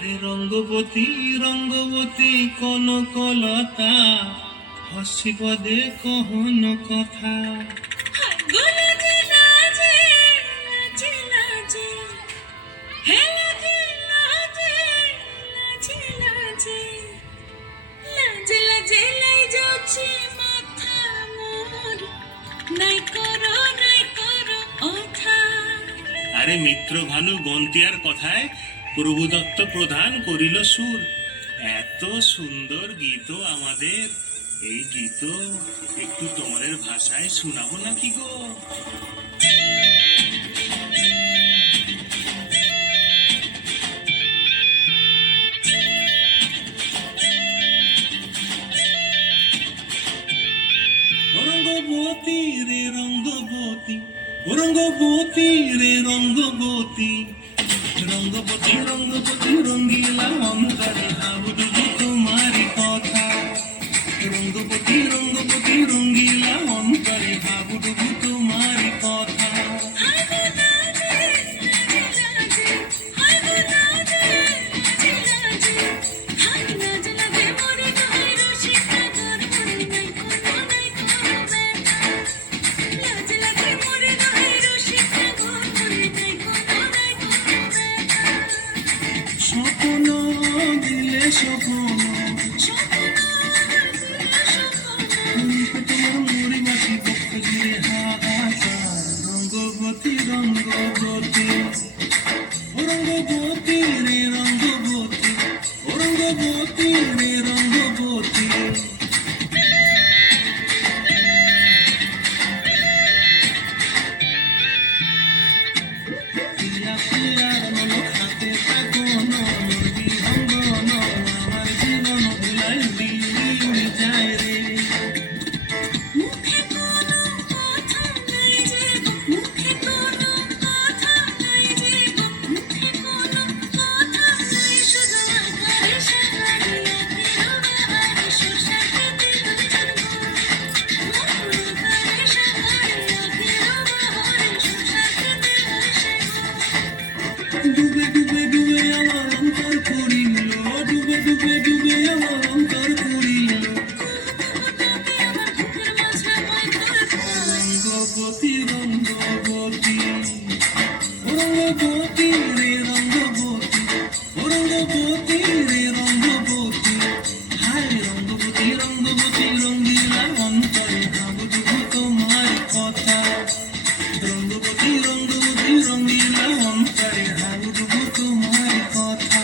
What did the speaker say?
আরে রঙ্গবতী রঙ্গবতী কনকলতা হসিপদে কহন কথা। আরে মিত্র ভানু গন্তিয়ার কথায় প্রভুদত্ত প্রধান করিল সুর। এত সুন্দর গীত আমাদের, এই গীত একটু তোমাদের ভাষায় শোনাবো নাকি গো? রঙ্গবতী রে রঙ্গবতী, রঙ্গবতী রে রঙ্গবতী, রঙ্গবতী রঙ্গবতী রঙ্গিলা অন্তরে হাবুডুবু তোমারি কথা। রঙ্গবতী রঙ্গবতী রঙ্গিলা অন্তরে হাবুডুবু তোমারি কথা। স্বপ্ন দিলে স্বপ্ন তোমার মরিবাসী পক্ষ দিয়ে হাহাকার। রঙ্গবতী রঙ্গবতী, রঙ্গবতী রে রঙ্গবতী, রঙ্গবতী রে রঙ্গবতী। পিয়া পিয়ার মন হাতে থাকো নর বিহঙ্গন, আমার জীবন ভুলাই দিলি যায় রে। ডুবে ডুবে ডুবে আমার অন্তর পুরিল, ডুবে ডুবে ডুবে আমার অন্তর পুরিল। রঙ্গবতী রঙ্গবতী, রঙ্গবতী রে রঙ্গবতী, রঙ্গবতী রে রঙ্গবতী। হায় রঙ্গবতী রঙ্গবতী রঙ্গিলা অন্তরে হাবুডুবু তোমার কথা। রঙ্গবতী রঙ্গবতী রঙ্গিলা অন্তরে হাবুডুবু তোমার কথা।